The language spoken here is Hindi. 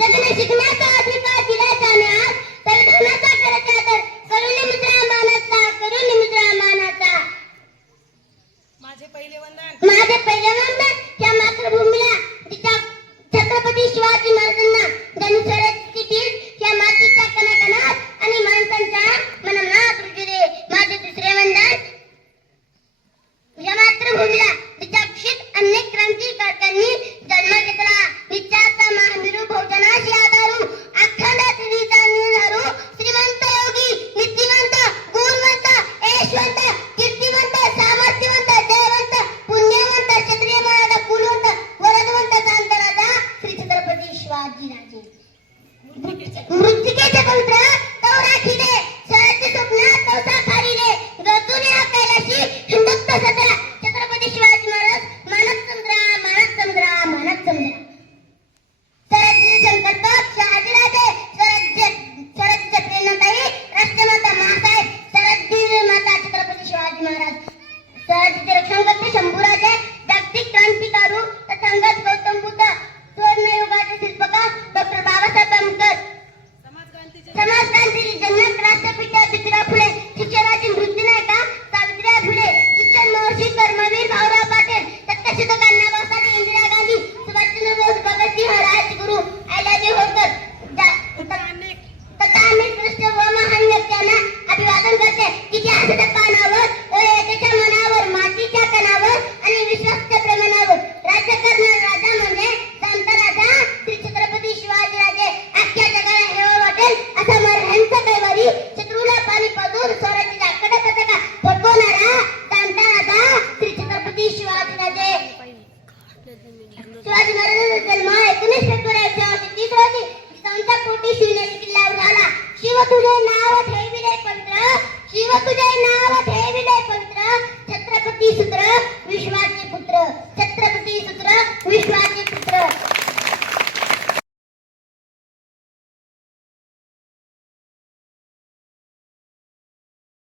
Definition. el शिव तुझे नाव ठेविले पंत शिव तुझे नाव ठेविले पंत